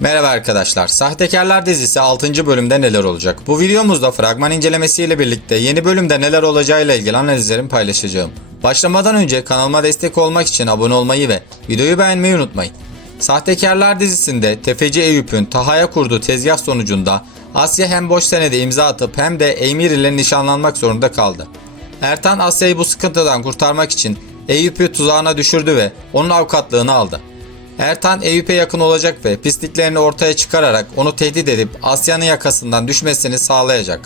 Merhaba arkadaşlar. Sahtekarlar dizisi 6. bölümde neler olacak? Bu videomuzda fragman incelemesiyle birlikte yeni bölümde neler olacağıyla ilgili analizlerimi paylaşacağım. Başlamadan önce kanalıma destek olmak için abone olmayı ve videoyu beğenmeyi unutmayın. Sahtekarlar dizisinde tefeci Eyüp'ün Taha'ya kurduğu tezgah sonucunda Asya hem boş senede imza atıp hem de Emir ile nişanlanmak zorunda kaldı. Ertan Asya'yı bu sıkıntıdan kurtarmak için Eyüp'ü tuzağına düşürdü ve onun avukatlığını aldı. Ertan Eyüp'e yakın olacak ve pisliklerini ortaya çıkararak onu tehdit edip Asya'nın yakasından düşmesini sağlayacak.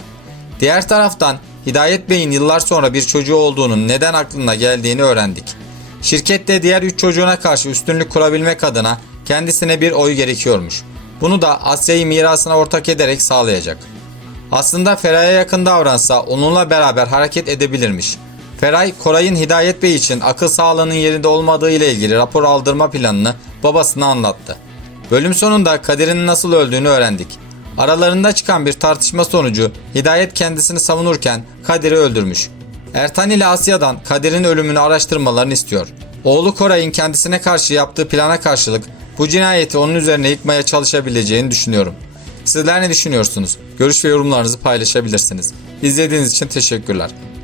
Diğer taraftan Hidayet Bey'in yıllar sonra bir çocuğu olduğunun neden aklına geldiğini öğrendik. Şirkette diğer 3 çocuğuna karşı üstünlük kurabilmek adına kendisine bir oy gerekiyormuş. Bunu da Asya'yı mirasına ortak ederek sağlayacak. Aslında Feray'a yakın davransa onunla beraber hareket edebilirmiş. Feray, Koray'ın Hidayet Bey için akıl sağlığının yerinde olmadığı ile ilgili rapor aldırma planını babasına anlattı. Bölüm sonunda Kadir'in nasıl öldüğünü öğrendik. Aralarında çıkan bir tartışma sonucu Hidayet kendisini savunurken Kadir'i öldürmüş. Ertan ile Asya'dan Kadir'in ölümünü araştırmalarını istiyor. Oğlu Koray'ın kendisine karşı yaptığı plana karşılık bu cinayeti onun üzerine yıkmaya çalışabileceğini düşünüyorum. Sizler ne düşünüyorsunuz? Görüş ve yorumlarınızı paylaşabilirsiniz. İzlediğiniz için teşekkürler.